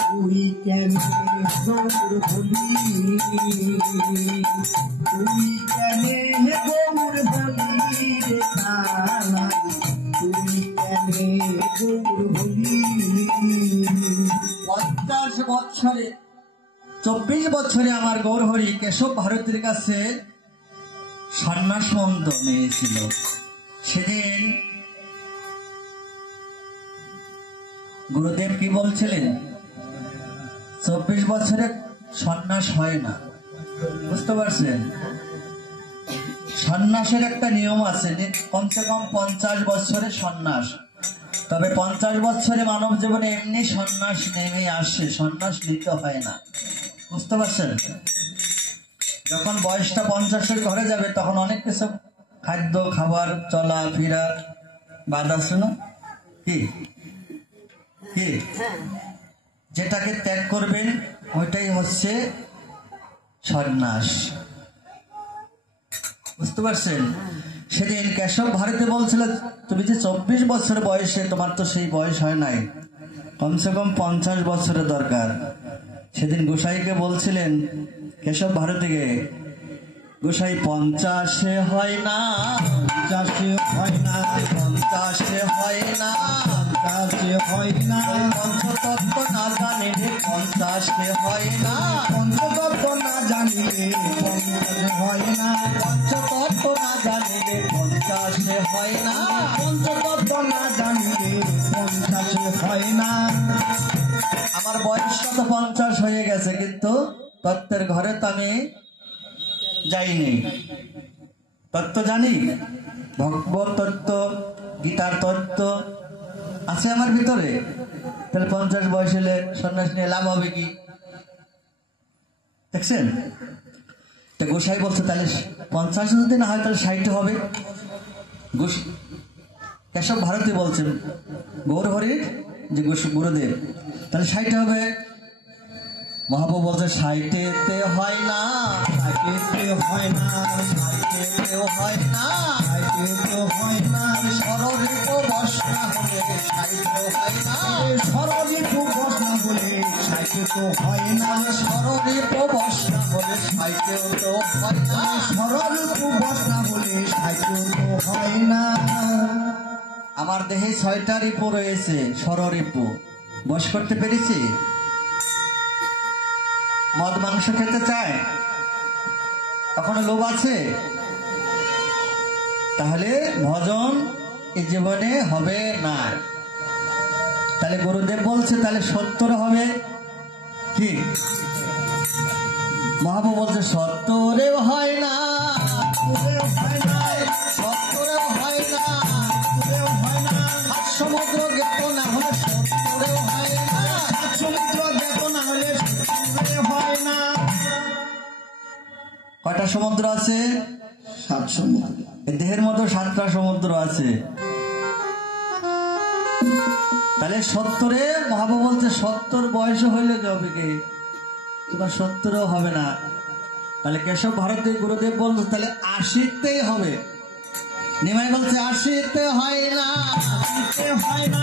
তুই কেন গৌর হলি, তুই কেন গৌর হলি রে কানাই, তুই কেন গৌর হলি। 50 বছরে 24 বছরে আমার গৌরহরি কেশব ভারতীর কাছে সন্ন্যাস মন্ত্র নিয়েছিল। সেদিন গুরুদেব কি বলছিলেন, 24 বছরে সন্ন্যাস হয় না, বুঝতে পারছেন? সন্ন্যাসের একটা নিয়ম আছে, কমসে কম 50 বছরে সন্ন্যাস। তবে 50 বছরে মানব জীবনে এমনি সন্ন্যাস নেমে আসে, সন্ন্যাস নিতে হয় না, বুঝতে পারছেন? যখন বয়সটা 50-এর ঘরে যাবে তখন অনেক কিছু খাদ্য খাবার চলা ফেরা বাদ আছে না, কি কি যেটাকে ত্যাগ করবেন ওইটাই হচ্ছে সন্ন্যাস, বুঝতে পারছেন? সেদিন কেশব ভারতে বলছিল, তুমি যে 24 বছর বয়সে, তোমার তো সেই বয়স হয় নাই, কমসে কম 50 বছরের দরকার। সেদিন গোসাইকে বলছিলেন কেশব ভারতীকে, গোসাই 50-এ হয় না, 50 হয় না, 50-এ হয় না, 50 হয় না, পঞ্চতত্ত্ব না জানিলে 50-এ হয় না, পঞ্চতত্ত্ব না জানিলে 50 হয় না, পঞ্চতত্ত্ব না জানিলে 50-এ হয় না, পঞ্চতত্ত্ব না জানিলে 50 হয় না। আমার বয়সটা তো 50 হয়ে গেছে, কিন্তু তত্ত্বের ঘরে তো আমি যাইনি। তত্ত্ব জানি, ভগবত তত্ত্ব, গীতার তত্ত্ব আছে আমার ভিতরে। তাহলে 50 বয়স হলে সন্ন্যাস নিয়ে লাভ হবে কি? দেখছেন? তো গোসাই বলছে তাহলে 50 যদি না হয় তাহলে 60 হবে। কেশব ভারতী বলছেন গৌরহরির যে গুরুদেব, তাহলে 60 হবে। মহাপ্রভু বলছে 60-তে হয় না, 60 হয় না, 60-তেও হয় না, 60 হয় না, সররিপ বর্ষা হলে 60 হয় না, সররিপ বর্ষা হলে 60 হয় না, সররিপ বর্ষা হলে 60-তেও হয় না, সররিপ বর্ষা হলে 60 হয় না। আমার দেহে 6টা রিপু রয়েছে, সররিপু বশ করতে পেরেছি। মদ মাংস খেতে চায়, এখনো লোভ আছে, তাহলে ভজন এই জীবনে হবে না। তাহলে গুরুদেব বলছে তাহলে 70 হবে কি? মহাপ্রভু বলছে 70-এও হয় না, 70-এও হয় না, 70-এও হয় না, 70-এও হয় না, সমুদ্র জ্ঞাত না হলে 70-এও হয় না, সমুদ্র জ্ঞাত না হলে 70 হয় না। কয়টা সমুদ্র আছে? 7 সমুদ্র। দেহের মধ্যে 7টা সমুদ্র আছে। তাহলে 70-এ মহাপ্রভু বলছে 70 বয়স হইলে যাবে কি, তোমার 70-ও হবে না। তাহলে কেশব ভারতী গুরুদেব বলছে তাহলে 80-তেই হবে। নিমাই বলছে 80-তে হয় না, 80 হয় না,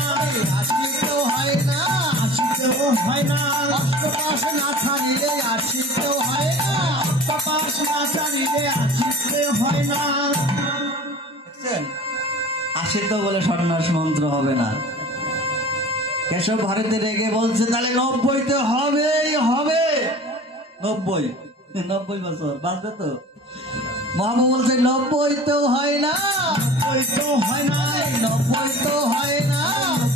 80-তেও হয় না, 80 হয় না, অষ্টপাশ না ছাড়িলে 80-তেও হয় না, অষ্টপাশ না ছাড়িলে 80 হয় না। দেখছেন? 80-তেও বলে সন্ন্যাস মন্ত্র হবে না। কেশব ভারতী রেগে বলছে তাহলে 90-তে হবেই হবে। 90 বছর বাঁচবে তো? মহাপ্রভু বলছে 90-তেও হয় না, 90 হয় না, 90-তেও হয় না,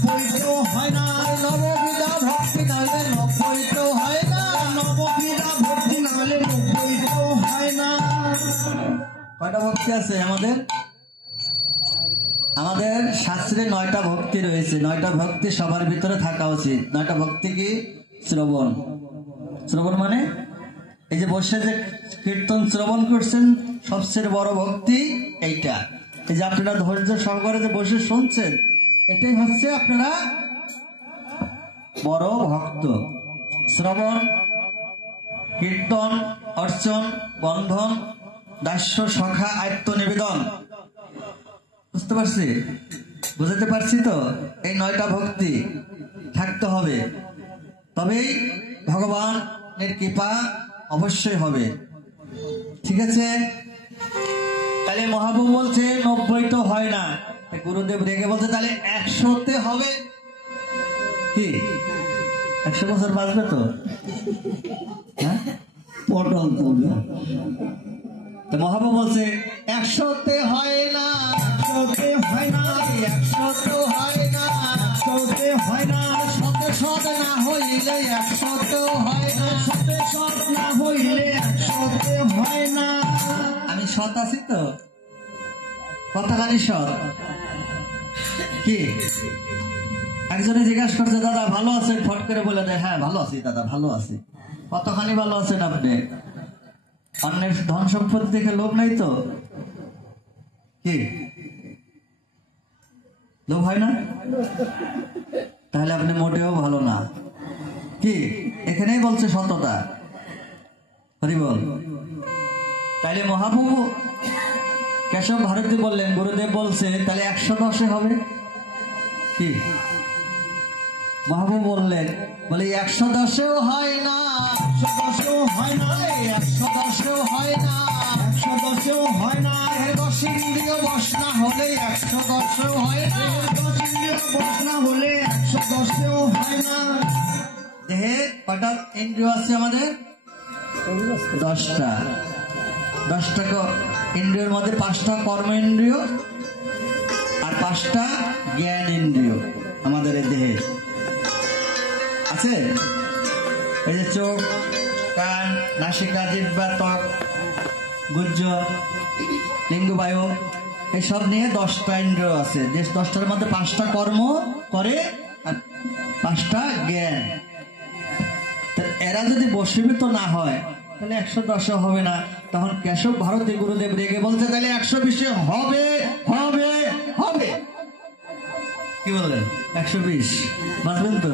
90 হয় না, নববিধা ভক্তি নাহলে 90-তেও হয় না, নববিধা ভক্তি না হলে 90 হয় না। কয়টা ভক্তি আছে আমাদের? আমাদের শাস্ত্রে 9টা ভক্তি রয়েছে। 9টা ভক্তি সবার ভিতরে থাকা উচিত। 9টা ভক্তি কি? শ্রবণ। শ্রবণ মানে এই যে বসে যে কীর্তন শ্রবণ করছেন, সবচেয়ে বড় ভক্তি এইটা। এই যে আপনারা ধৈর্য সহকারে যে বসে শুনছেন, এটাই হচ্ছে আপনারা বড় ভক্ত। শ্রবণ, কীর্তন, অর্চন, বন্ধন, দাস্য, সখা, আত্ম নিবেদন, বুঝতে পারছি? বুঝতে পারছি তো? এই 9টা ভক্তি থাকতে হবে, তবেই ভগবানের কৃপা অবশ্যই হবে। ঠিক আছে? তাহলে মহাপ্রভু বলছে 90 তো হয় না, গুরুদেব রেগে বলছে তাহলে 100তে হবে। কি 100 বছর বাঁচবে তো? হ্যাঁ, পটল তুলবে। তো মহাপ্রভু বলছে 100তে হয় না, 100তে হয় না, 100 হয় না, 100তে হয় না, শত না হইলে 100 হয় না, শত না হইলে 100তে হয় না। আমি সৎ আছি তো? কতখানি সৎ? কি একজনে জিজ্ঞাসা করছে, দাদা ভালো আছেন? ফট করে বলে দেয়, হ্যাঁ ভালো আছি দাদা, ভালো আছি। কতখানি ভালো আছেন আপনি? অন্যের ধন সম্পত্তি দেখে লোভ নাই তো? কি লোভ হয় না? তাহলে আপনি মোটেও ভালো না। কি এখানেই বলছে সততা। হরি বল। তাইলে মহাপ্রভু কেশব ভারতী বললেন, গুরুদেব বলছে তাহলে 110 হবে। কি মহাপ্রভু বললেন, বলে 110ও হয় না, 110ও হয় না, 110ও হয় না, 110ও হয় না, এর 10 ইন্দ্রিয় বশ না হলে 110ও হয় না, 10 ইন্দ্রিয় বশ না হলে 110ও হয় না। দেহে কটা ইন্দ্রিয় আছে আমাদের? 10টা। 10টা ইন্দ্রিয়ের মধ্যে 5টা কর্ম ইন্দ্রিয় আর 5টা জ্ঞান ইন্দ্রিয় আমাদের এই দেহে আছে। এই যে চোখ, কান, নাসিকা, জিহ্বা, ত্বক, গুহ্য, লিঙ্গবায়ু, এইসব নিয়ে 10টা ইন্দ্রিয় আছে। যে 10টার মধ্যে 5টা কর্ম করে আর 5টা জ্ঞান। এরা যদি বশীভূত না হয় তাহলে 110 হবে না। তখন কেশব ভারতী গুরুদেব রেগে বলছে তাহলে 120 হবে হবে হবে। কি বললেন? 120 বাঁচবেন তো?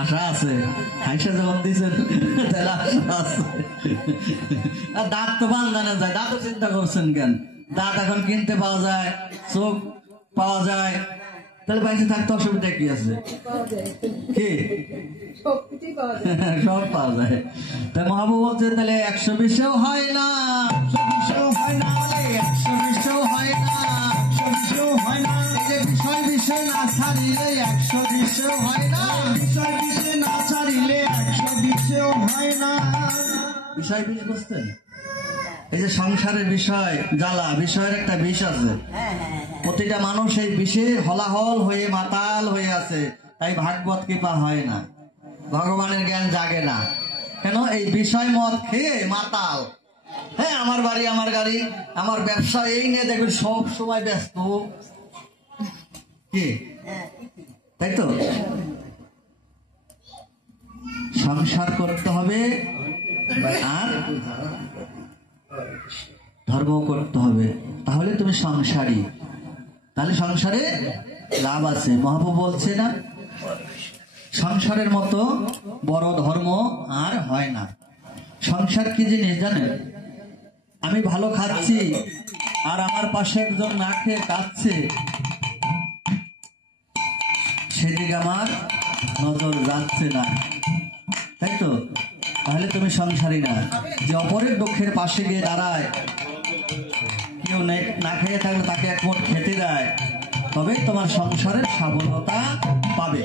আশা আছে, হাইসা যখন দিয়েছেন তাহলে আশা আছে। আর দাঁত তো বান্ধানো যায়, দাঁতও চিন্তা করছেন কেন? দাঁত এখন কিনতে পাওয়া যায়, চোখ পাওয়া যায়, তাহলে বাইরে থাকতে অসুবিধা কি আছে? কি সব পাওয়া যায়। তাই মহাপ্রভু বলছে তাহলে 120ও হয় না, 120ও হয় না, 120ও হয় না, 120ও হয় না, বিষয় না ছাড়িলে 120ও হয় না, বিষয় বিষে না ছাড়িলে 120ও হয় না। বিষয় বিষ বুঝতেন? এই যে সংসারের বিষয় জ্বালা, বিষয়ের একটা বিষ আছে। প্রতিটা মানুষ এই বিষে হলাহল হয়ে মাতাল হয়ে আছে, তাই ভাগবত কৃপা হয় না, ভগবানের জ্ঞান জাগে না। কেন? এই বিষয় মদ খেয়ে মাতাল। হ্যাঁ, আমার বাড়ি, আমার গাড়ি, আমার ব্যবসা, এই নিয়ে দেখবেন সব সময় ব্যস্ত। কি তাই তো? সংসার করতে হবে আর ধর্ম করতে হবে, তাহলে তুমি সংসারী, তাহলে সংসারে লাভ আছে। মহাপ্রভু বলছে না, সংসারের মতো বড় ধর্ম আর হয় না। সংসার কি জিনিস জানেন? আমি ভালো খাচ্ছি আর আমার পাশে একজন না খেয়ে কাঁদছে, সেদিকে আমার নজর যাচ্ছে না, তাই তো? তাহলে তুমি সংসারী না। যে অপরের দুঃখের পাশে গিয়ে দাঁড়ায়, কেউ না খেয়ে থাকলে তাকে এক মুঠ খেতে দেয়, তবেই তোমার সংসারের সাফল্যতা পাবে।